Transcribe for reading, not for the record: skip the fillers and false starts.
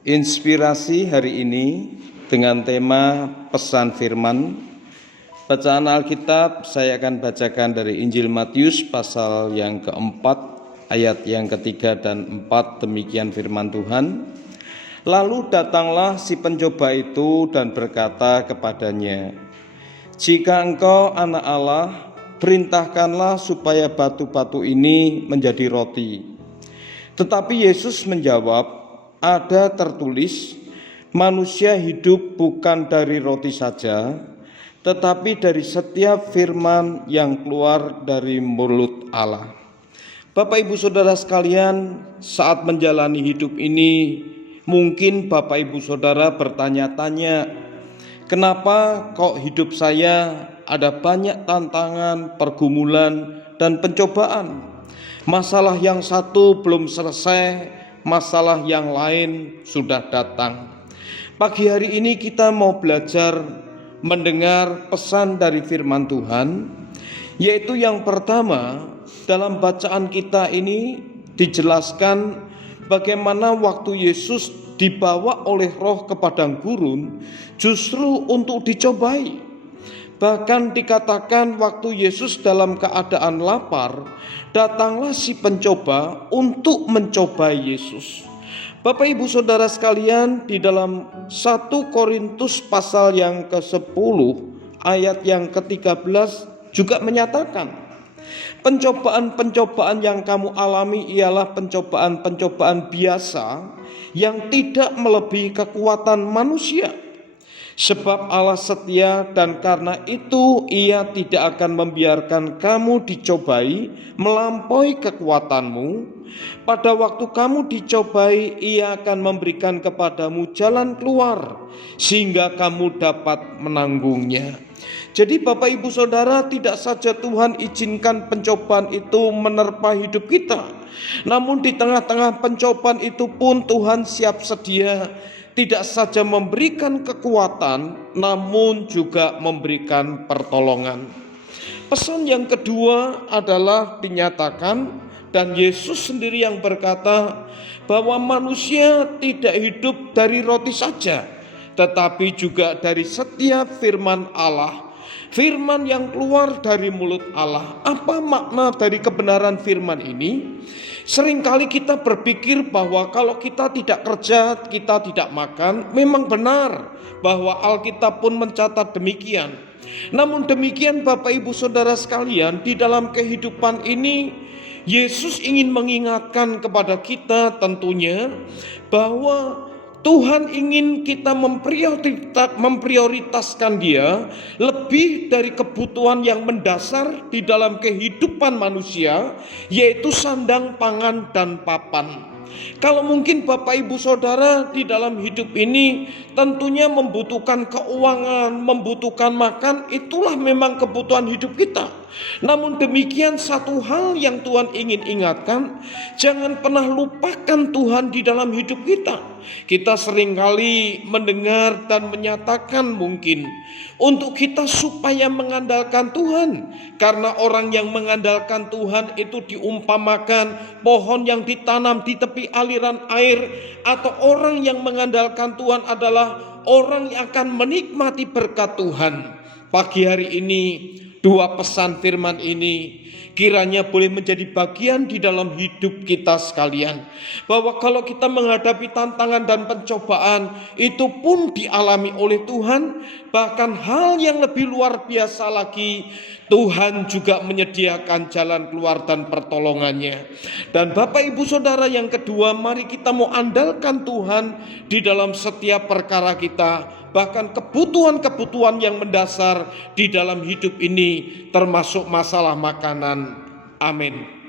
Inspirasi hari ini dengan tema pesan firman. Bacaan Alkitab saya akan bacakan dari Injil Matius pasal yang keempat, ayat yang ketiga dan 4. Demikian firman Tuhan. Lalu datanglah si pencoba itu dan berkata kepadanya, "Jika engkau anak Allah, perintahkanlah supaya batu-batu ini menjadi roti." Tetapi Yesus menjawab, "Ada tertulis, manusia hidup bukan dari roti saja, tetapi dari setiap firman yang keluar dari mulut Allah." Bapak Ibu Saudara sekalian, saat menjalani hidup ini, mungkin Bapak Ibu Saudara bertanya-tanya, kenapa kok hidup saya ada banyak tantangan, pergumulan, dan pencobaan? Masalah yang satu belum selesai, masalah yang lain sudah datang. Pagi hari ini kita mau belajar mendengar pesan dari firman Tuhan, yaitu yang pertama, dalam bacaan kita ini dijelaskan bagaimana waktu Yesus dibawa oleh Roh ke padang gurun justru untuk dicobai. Bahkan dikatakan waktu Yesus dalam keadaan lapar, datanglah si pencoba untuk mencobai Yesus. Bapak Ibu Saudara sekalian, di dalam 1 Korintus pasal yang ke-10 ayat yang ke-13 juga menyatakan, pencobaan-pencobaan yang kamu alami ialah pencobaan-pencobaan biasa yang tidak melebihi kekuatan manusia. Sebab Allah setia dan karena itu Ia tidak akan membiarkan kamu dicobai melampaui kekuatanmu. Pada waktu kamu dicobai, Ia akan memberikan kepadamu jalan keluar sehingga kamu dapat menanggungnya. Jadi Bapak Ibu Saudara, tidak saja Tuhan izinkan pencobaan itu menerpa hidup kita, namun di tengah-tengah pencobaan itu pun Tuhan siap sedia tidak saja memberikan kekuatan, namun juga memberikan pertolongan. Pesan yang kedua adalah dinyatakan, dan Yesus sendiri yang berkata bahwa manusia tidak hidup dari roti saja, tetapi juga dari setiap firman Allah. Firman yang keluar dari mulut Allah. Apa makna dari kebenaran firman ini? Seringkali kita berpikir bahwa kalau kita tidak kerja, kita tidak makan. Memang benar bahwa Alkitab pun mencatat demikian. Namun demikian Bapak Ibu Saudara sekalian, di dalam kehidupan ini Yesus ingin mengingatkan kepada kita tentunya bahwa Tuhan ingin kita memprioritaskan Dia lebih dari kebutuhan yang mendasar di dalam kehidupan manusia, yaitu sandang, pangan, dan papan. Kalau mungkin Bapak Ibu Saudara di dalam hidup ini tentunya membutuhkan keuangan, membutuhkan makan, itulah memang kebutuhan hidup kita. Namun demikian satu hal yang Tuhan ingin ingatkan, jangan pernah lupakan Tuhan di dalam hidup kita. Kita seringkali mendengar dan menyatakan mungkin untuk kita supaya mengandalkan Tuhan. Karena orang yang mengandalkan Tuhan itu diumpamakan pohon yang ditanam di tepi aliran air, atau orang yang mengandalkan Tuhan adalah orang yang akan menikmati berkat Tuhan. Pagi hari ini dua pesan firman ini kiranya boleh menjadi bagian di dalam hidup kita sekalian, bahwa kalau kita menghadapi tantangan dan pencobaan itu pun dialami oleh Tuhan. Bahkan hal yang lebih luar biasa lagi, Tuhan juga menyediakan jalan keluar dan pertolongannya. Dan Bapak Ibu Saudara, yang kedua, mari kita mau andalkan Tuhan di dalam setiap perkara kita, bahkan kebutuhan-kebutuhan yang mendasar di dalam hidup ini, termasuk masalah makanan. Amin.